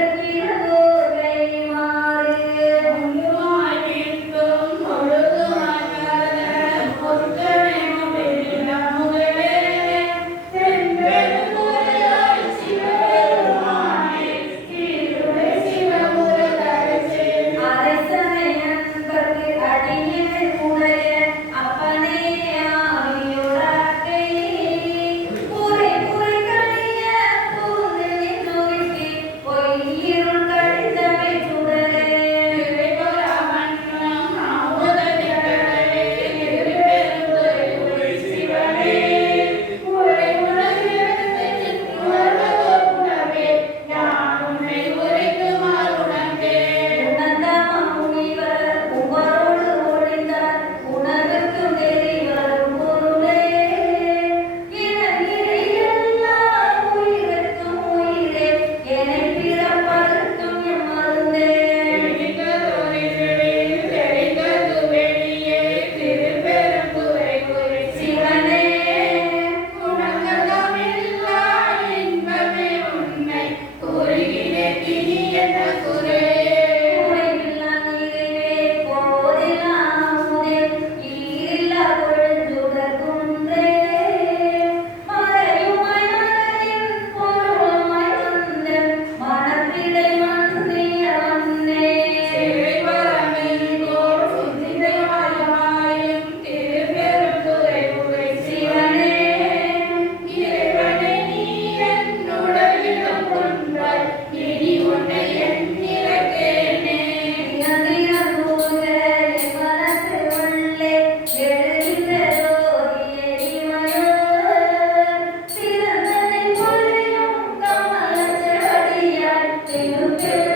Thank you. തിരുത്തേ